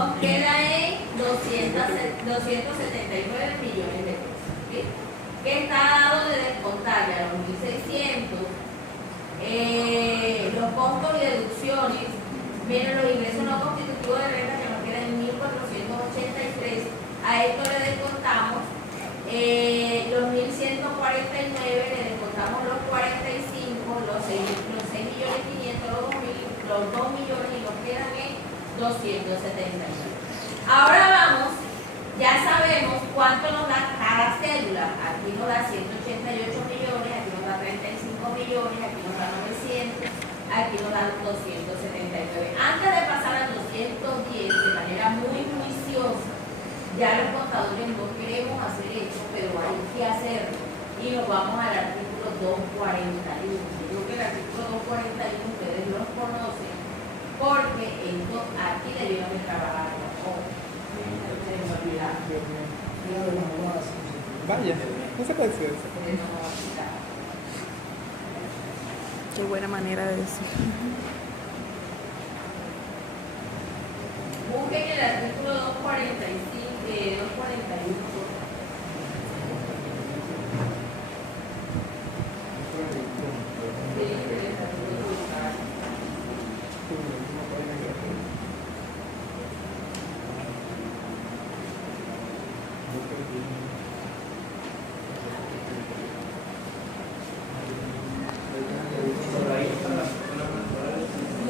nos queda en 279 millones de pesos. ¿Sí? Que está dado de descontarle a los 1.600 los costos y deducciones menos los ingresos no constitutivos de renta que nos quedan en 1.483. A esto le descontamos los 1.149, le descontamos los 45, los 6.500.000, los 2 millones y nos quedan en 279. Ahora vamos, ya sabemos cuánto nos da cada cédula. Aquí nos da 188 millones, aquí nos da 35 millones, aquí nos da 900, aquí nos da 279. Antes de pasar a 210 de manera muy juiciosa, ya los contadores no queremos hacer esto, pero hay que hacerlo. Y nos vamos al artículo 241. Yo creo que el artículo 241 ustedes los conocen, porque esto aquí debieron de trabajar. Vaya, no se puede hacer eso. Qué buena manera de decir. Busquen el artículo 245, 241.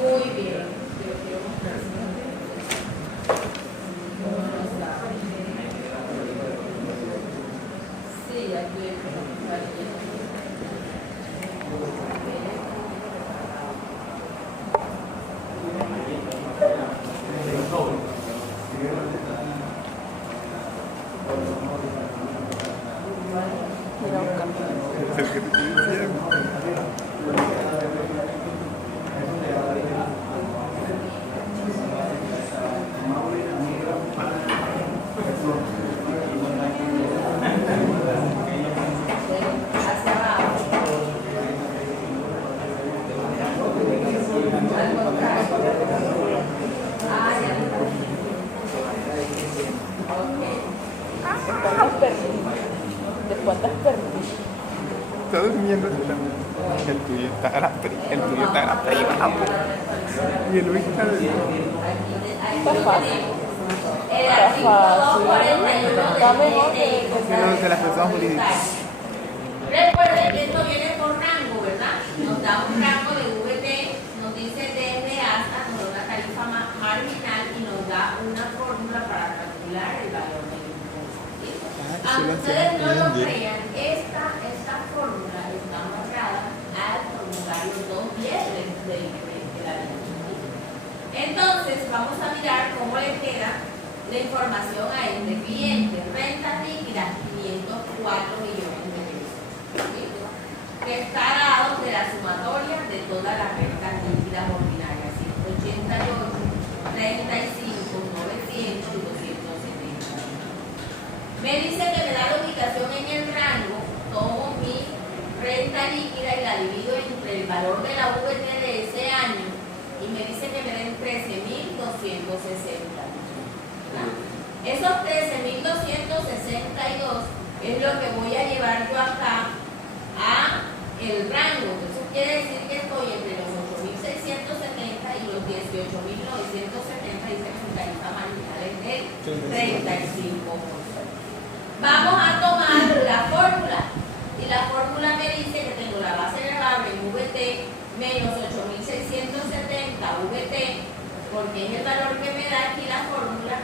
Muy bien. Yo quiero mostrar. Sí, aquí Mira, Oscar. Es el que te estoy diciendo. hacia abajo. Al contrario. Ah, ya. Ok. ¿Cuántas perdí? ¿De cuántas perdí? Está durmiendo también. El tuyo está a la prima. Y el Luis está de Está fácil. El Está artículo fácil. 241 Está mejor que de las personas jurídicas. Recuerden que esto viene por rango, ¿verdad? Nos da un rango de VT, nos dice desde hasta, nos da una tarifa marginal y nos da una fórmula para calcular el valor del impuesto. ¿Sí? Aunque ustedes no lo crean, esta fórmula está amarrada al formulario 210 de la ley. Entonces, vamos a mirar cómo le queda la información a este cliente. Rentas líquidas, 504 millones de pesos. ¿Sí? Que está dado de la sumatoria de todas las rentas líquidas ordinarias, 188, 35, 900 y 270. Me dice que me da la ubicación en el rango, tomo mi renta líquida y la divido entre el valor de la VT de ese año y me dice que me den 13.260. Esos 13.262 es lo que voy a llevar yo acá a el rango. Eso quiere decir que estoy entre los 8.670 y los 18.970, dice que su tarifa marginal es del 35%. Vamos a tomar la fórmula. Y la fórmula me dice que tengo la base grabable en VT menos 8.670 VT, porque es el valor que me da aquí la fórmula,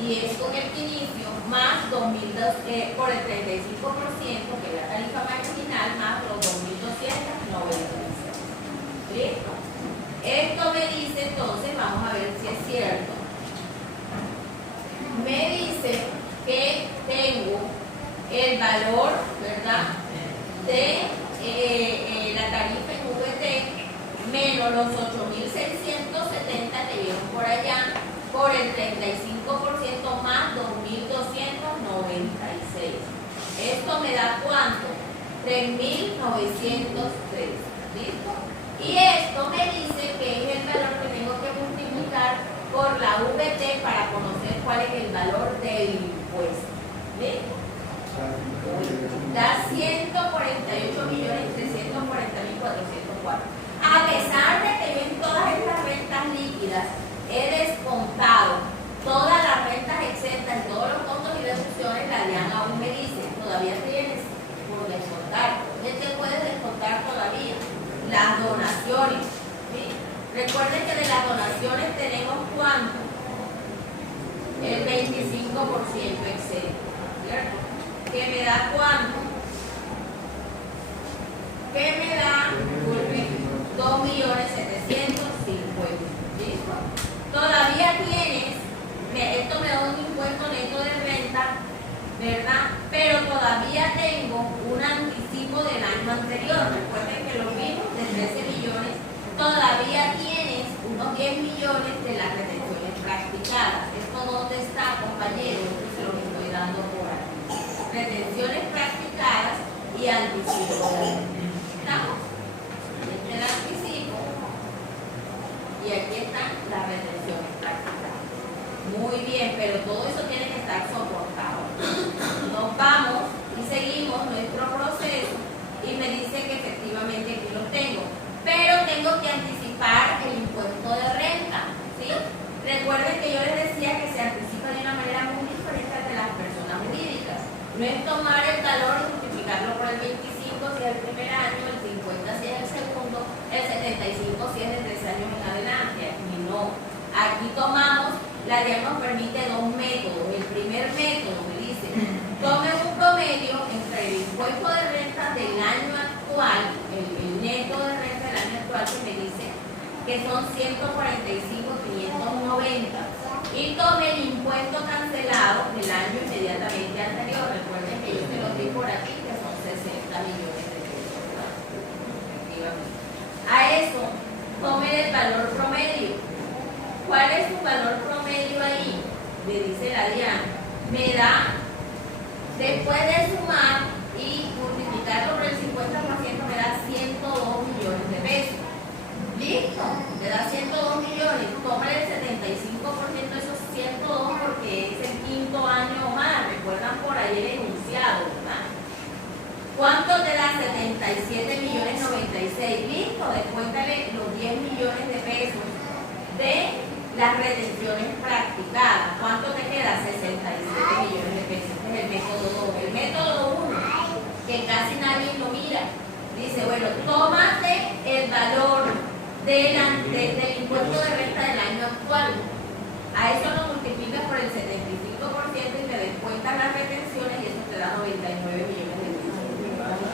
y es con el inicio más 2.200 por el 35%, que es la tarifa marginal, más los 2.296. ¿Listo? Esto me dice, entonces, vamos a ver si es cierto. Me dice que tengo el valor, ¿verdad?, de la tarifa en VT menos los 8.670 que vieron por allá, por el 35% más 2.296. Esto me da ¿cuánto? 3.903. ¿Listo? Y esto me dice que es el valor que tengo que multiplicar por la VT es el valor del impuesto. ¿Ven? Da 148.340.404. A pesar de que yo en todas estas rentas líquidas he descontado todas las rentas exentas, todos los costos y deducciones, la DIAN aún me dice, todavía tienes por descontar. ¿Qué te puedes descontar todavía? Las donaciones. ¿Sí? Recuerden que de las donaciones tenemos ¿cuánto? El 25% exento, ¿cierto? ¿Que me da cuánto? ¿Qué me da? 2.750.000. ¿Listo? Todavía tienes, esto me da un impuesto neto de renta, ¿verdad? Pero todavía tengo un anticipo del año anterior. Recuerden que lo mismo de 13 millones, todavía tienes unos 10 millones de las retenciones practicadas. ¿Esto dónde está, compañeros? Se los estoy dando por aquí. Retenciones practicadas y anticipo de la renta. ¿Estamos? Este es el anticipo y aquí están las retenciones practicadas. Muy bien, pero todo eso tiene que estar soportado. Nos vamos y seguimos nuestro proceso y me dice que efectivamente aquí lo tengo, pero tengo que anticipar el impuesto de renta, ¿sí? Recuerden que yo les decía que se anticipa de una manera muy diferente de las personas jurídicas. No es tomar el valor y multiplicarlo por el 25 si es el primer año, el 50 si es el segundo, el 75 si es de 3 años en adelante. Aquí no. Aquí tomamos, la DIAN nos permite dos métodos. El primer método me dice, tome un promedio entre el impuesto de renta del año actual, el neto de renta del año actual que me dice que son 145.590, y tome el impuesto cancelado del año inmediatamente anterior. Recuerden que yo se lo di por aquí, que son 60 millones de pesos, ¿verdad? Efectivamente. A eso, tome el valor promedio. ¿Cuál es su valor promedio ahí? Me dice la DIAN. Me da, después de sumar y multiplicarlo por el 50%, me da 102 millones de pesos. ¿Listo? Me da 102 millones. Toma el 75% de esos 102 porque es el quinto año o más. Recuerdan por ahí el enunciado, ¿verdad? ¿Cuánto te da? 77.096.000. Listo, descuéntale los 10 millones de pesos de las retenciones practicadas. ¿Cuánto te queda? 67 millones de pesos. Este es el método 2. El método 1, que casi nadie lo mira, dice, bueno, tómate el valor del impuesto de renta del año actual. A eso lo multiplicas por el 75% y te descuentas las retenciones y eso te da 99 millones de pesos.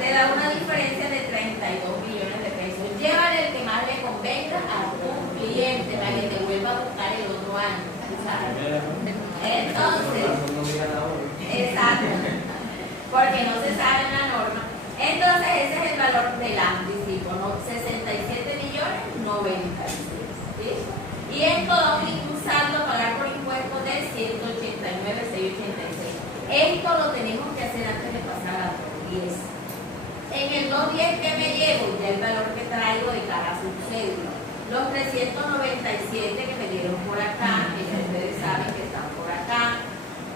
Te da una diferencia de 32 millones de pesos. Llévale el que más le convenga a tu cliente para que te vuelva a buscar el otro año. Entonces, exacto, porque no se sabe la norma. Entonces ese es el valor del anticipo, ¿no? 67.096.000, ¿sí? Y esto da un saldo a pagar por impuestos de 189.686. Esto lo tenemos que hacer antes de pasar a 210. En el 210 que me llevo, ya el valor que traigo de cada subcédula. Los 397 que me dieron por acá, que ya ustedes saben que están por acá,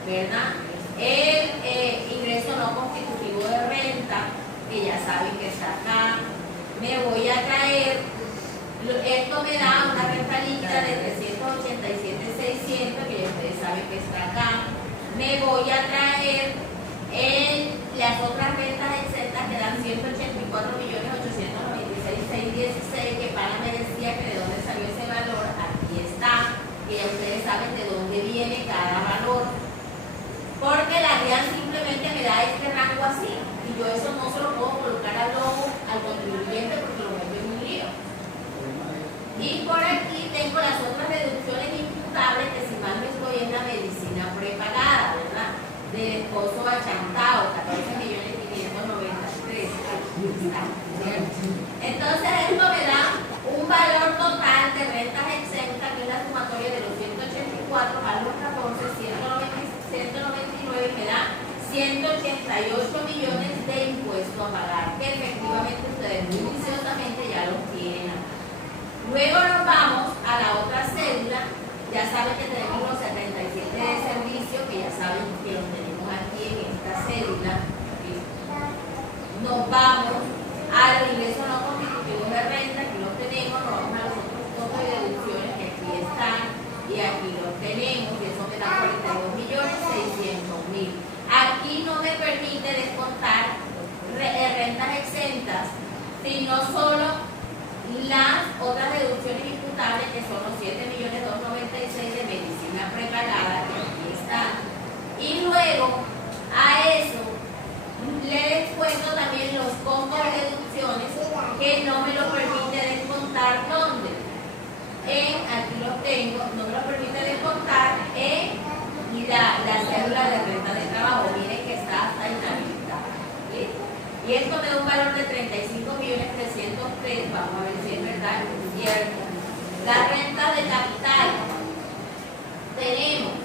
¿verdad? El ingreso no constitutivo de renta, que ya saben que está acá. Me voy a traer, esto me da una renta líquida de 387.600, que ya ustedes saben que está acá. Me voy a traer las otras rentas exentas que dan 184.896.616, que para me decía que de dónde salió ese valor. Aquí está, que ya ustedes saben de dónde viene cada valor, porque la DIAN simplemente me da este rango así y yo eso no se lo puedo colocar al contribuyente porque lo meto en un lío. Y por aquí tengo las otras deducciones imputables, que si mal no estoy es la medicina prepagada, ¿verdad? Del esposo achantado, 14.593.000. Entonces esto me da un valor total de rentas exentas, que es la sumatoria de los 184 más los 14, 199, y me da 188 millones de impuestos a pagar, que efectivamente ustedes muy juiciosamente ya los tienen acá. Luego nos vamos a la otra cédula. Ya saben que tenemos los 77 de servicio no me lo permite descontar en la cédula de renta de trabajo. Miren que está hasta inhabilitada. ¿Listo? Y esto me da un valor de 35.303.000. Vamos a ver si es verdad, es cierto. La renta de capital. Tenemos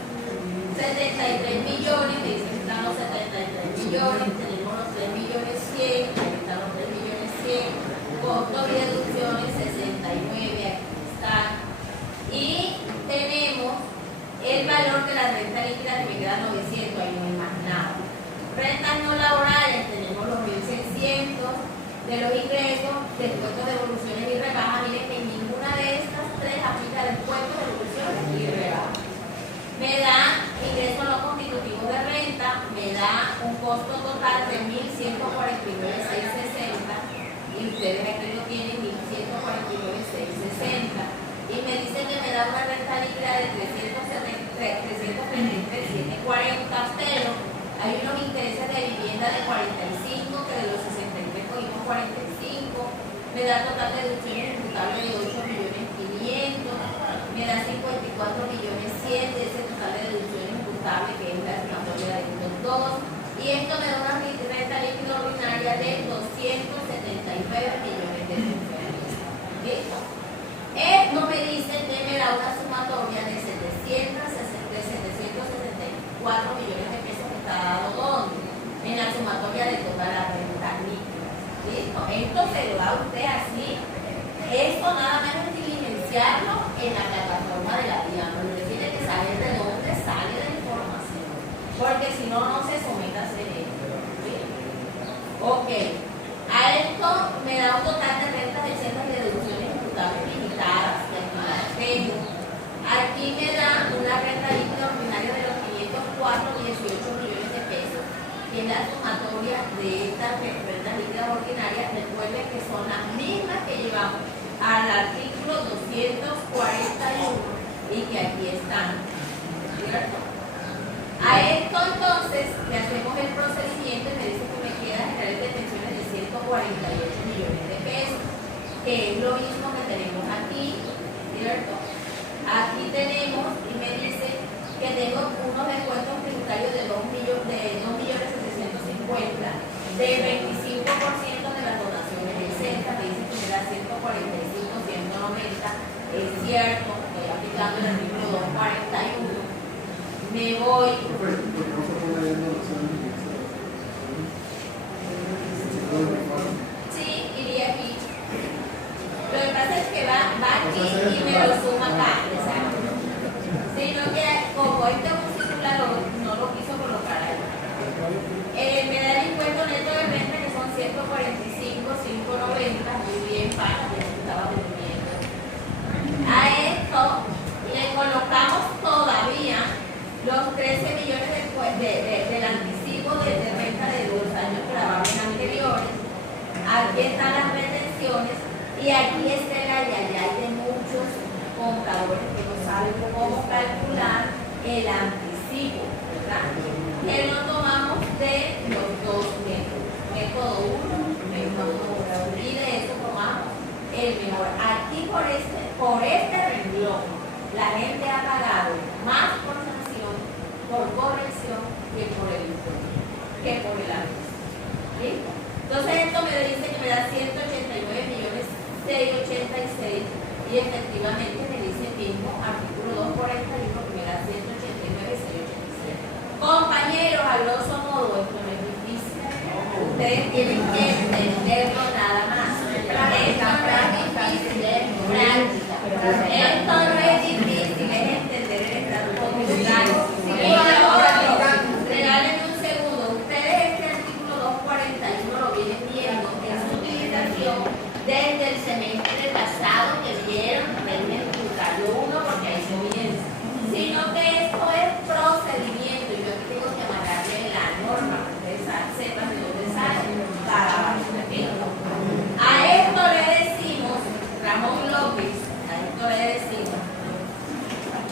73 millones, que dicen que están los 73 millones, tenemos los 3 millones 100, aquí están los 3 millones 100, costos y deducciones 69, aquí están. Y tenemos el valor de la renta líquida que me queda 900, ahí no hay más nada. Rentas no laborales, tenemos los 1.600 de los ingresos, descuentos de devoluciones y rebajas. Miren que ninguna de estas tres aplica descuentos, devoluciones y rebajas. Me da ingresos no constitutivos de renta, me da un costo total de 1.149.660 y ustedes aquí lo tienen 1.149.660 y me dice que me da una renta líquida de 333.740, pero hay unos intereses de vivienda de 45, que de los 63 cogimos 45, me da total de deducciones imputables de 8.500.000, me da 54.100.000 de ese total de deducciones imputables que es la sumatoria de estos dos, y esto me da una renta líquida ordinaria de 279 millones de pesos. ¿Listo? Esto me dice que me da una sumatoria de 764 millones de pesos que está dado ¿dónde? En la sumatoria de toda la renta líquida. ¿Listo? Esto se lo da a usted así. Esto nada más es diligenciarlo en la plataforma de la DIAN, pero usted tiene que saber de dónde sale la información, porque si no, no se somete a hacer esto. ¿Sí? Ok. A esto me da un total de rentas exentas y deducciones imputables limitadas, que aquí las tengo. Aquí me da una renta líquida ordinaria de los 504.18 millones de pesos, que es la sumatoria de estas rentas líquidas ordinarias. Recuerden que son las mismas que llevamos al artículo 241 y que aquí están, ¿cierto? A esto entonces le hacemos el procedimiento y me dice que me queda generar detenciones de 148 millones de pesos, que es lo mismo que tenemos aquí, ¿cierto? Aquí tenemos y me dice que tengo unos descuentos tributarios de 2.750.000, de 25% de las donaciones exentas, me dice que me da 145, 190, es cierto, estoy aplicando el artículo 241. Me voy. ¿Por qué no se pone ahí en la versión Sí, iría aquí. Lo que pasa es que va aquí y me lo suma acá, exacto. Sino que como este es un circular, no lo quiso colocar ahí. Me da el impuesto neto de renta que son 145, 590, muy bien, para que estaba durmiendo. A esto le colocamos todavía los 13 millones del anticipo de renta de los años grabables anteriores. Aquí están las retenciones y aquí está el ayayay de muchos compradores que no saben cómo calcular el anticipo, ¿verdad? Que lo tomamos de los dos métodos, método 1, método 2, y de eso tomamos el mejor. Aquí por este renglón, la gente ha pagado más por sanción, por corrección, que por el impuesto, que por el aviso. ¿Listo? Entonces esto me dice que me da 189.686 y efectivamente me dice el mismo artículo 241 que me da 189.687. Compañeros, a grosso modo, esto no es difícil. Ustedes tienen que entenderlo nada más. Esto no es difícil, es práctica. Esto no es difícil, es entender el estatuto tributario. Regálenme un segundo. Ustedes este artículo 241 lo vienen viendo en su utilización desde el semestre pasado que vieron régimen tributario 1, porque ahí se comienza. Sino que esto es procedimiento y yo aquí tengo que amarrarle la norma, ustedes sepan de dónde sale para abajo. A esto le decimos, Ramón López, a esto le decimos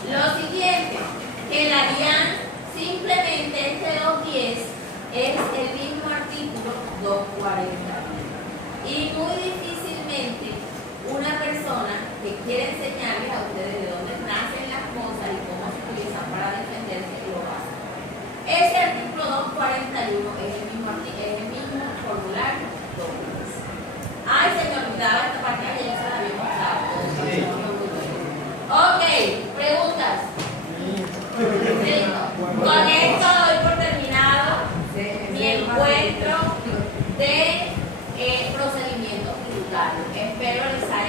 lo siguiente, que la DIAN simplemente este 210 es el mismo artículo 240 y muy difícilmente una persona que quiere enseñarles a ustedes de dónde nacen las Con esto doy por terminado mi encuentro de procedimientos tributarios. Espero les haya